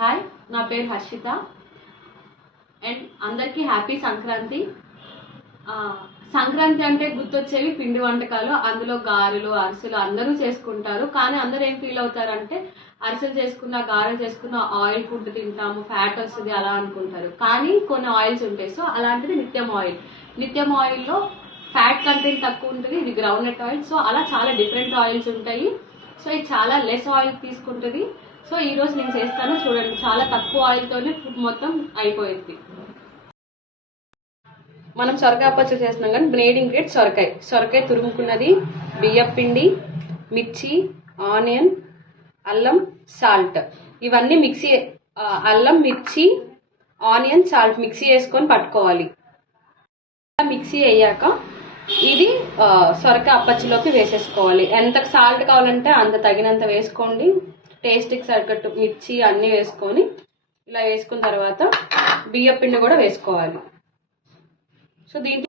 Hi, నా పేరు Harshita and అందరికీ హ్యాపీ సంక్రాంతి. సంక్రాంతి అంటే గుర్తొచ్చేవి పిండి వంటకాలు. అందులో గారెలు, అరిసెలు అందరూ చేసుకుంటారు. కానీ అందరూ ఏం ఫీల్ అవుతారంటే అరిసెలు చేసుకున్న, గారెలు చేసుకున్న ఆయిల్ ఫుడ్ తింటాము, ఫ్యాట్ వస్తుంది అలా అనుకుంటారు. కానీ కొన్ని ఆయిల్స్ ఉంటాయి. సో అలాంటిది నిత్యం ఆయిల్. నిత్యం ఆయిల్లో ఫ్యాట్ కంటెంట్ తక్కువ ఉంటుంది. ఇది గ్రౌండ్నట్ ఆయిల్. సో అలా చాలా డిఫరెంట్ ఆయిల్స్ ఉంటాయి. సో ఇది చాలా లెస్ ఆయిల్ తీసుకుంటుంది. సో ఈరోజు నేను చేస్తాను చూడండి. చాలా తక్కువ ఆయిల్తోనే ఫుడ్ మొత్తం అయిపోయింది. మనం సొరకాయ పచ్చడి చేస్తున్నాం కానీ మెయిన్ ఇంగ్రీడియంట్ సొరకాయ తురుముకున్నది, బియ్యం పిండి, మిర్చి, ఆనియన్, అల్లం, సాల్ట్. ఇవన్నీ మిక్సీ, అల్లం, మిర్చి, ఆనియన్, సాల్ట్ మిక్సీ వేసుకొని పట్టుకోవాలి. మిక్సీ అయ్యాక ఇది సొరకాయ అప్పచ్చిలోకి వేసేసుకోవాలి. ఎంత సాల్ట్ కావాలంటే అంత తగినంత వేసుకోండి. టేస్ట్కి సరిగట్టు మిర్చి అన్నీ వేసుకొని ఇలా వేసుకున్న తర్వాత బియ్యం పిండి కూడా వేసుకోవాలి. సో దీంట్లో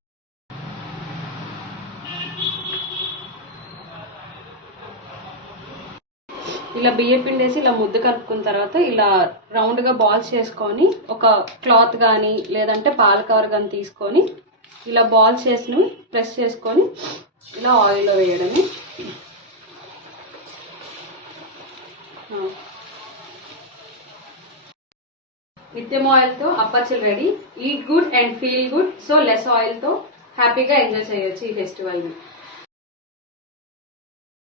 ఇలా బియ్యం పిండి వేసి ఇలా ముద్ద కలుపుకున్న తర్వాత ఇలా రౌండ్గా బాల్స్ చేసుకొని ఒక క్లాత్ కానీ లేదంటే పాల కవర్ కానీ తీసుకొని ఇలా బాల్స్ చేసినవి ప్రెస్ చేసుకొని ఇలా ఆయిల్లో వేయడమే. నిత్యం ఆయిల్తో అప్పచ్చలు ready. Eat good and feel good. So less ఆయిల్తో హ్యాపీగా ఎంజాయ్ చేయొచ్చు ఈ ఫెస్టివల్ని.